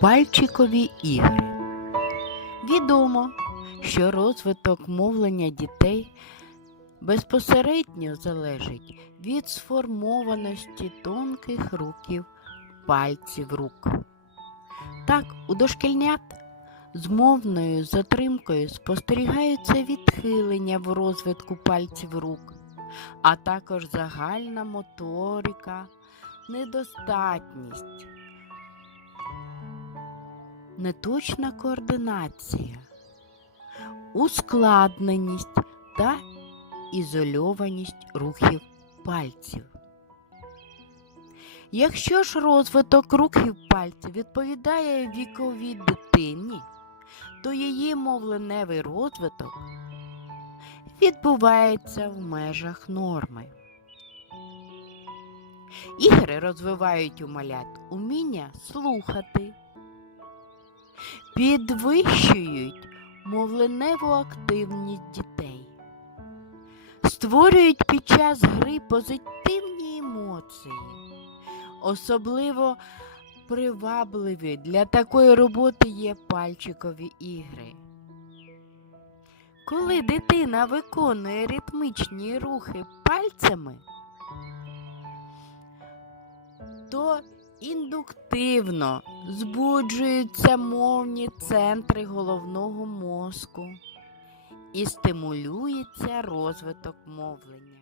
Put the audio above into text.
Пальчикові ігри. Відомо, що розвиток мовлення дітей безпосередньо залежить від сформованості тонких руків пальців рук. Так, у дошкільнят з мовною затримкою спостерігаються відхилення в розвитку пальців рук, а також загальна моторика, недостатність неточна координація, ускладненість та ізольованість рухів пальців. Якщо ж розвиток рухів пальців відповідає віковій дитині, то її мовленевий розвиток відбувається в межах норми. Ігри розвивають у малят уміння слухати, підвищують мовленеву активність дітей, створюють під час гри позитивні емоції, особливо привабливі для такої роботи є пальчикові ігри. Коли дитина виконує ритмічні рухи пальцями, індуктивно збуджуються мовні центри головного мозку і стимулюється розвиток мовлення.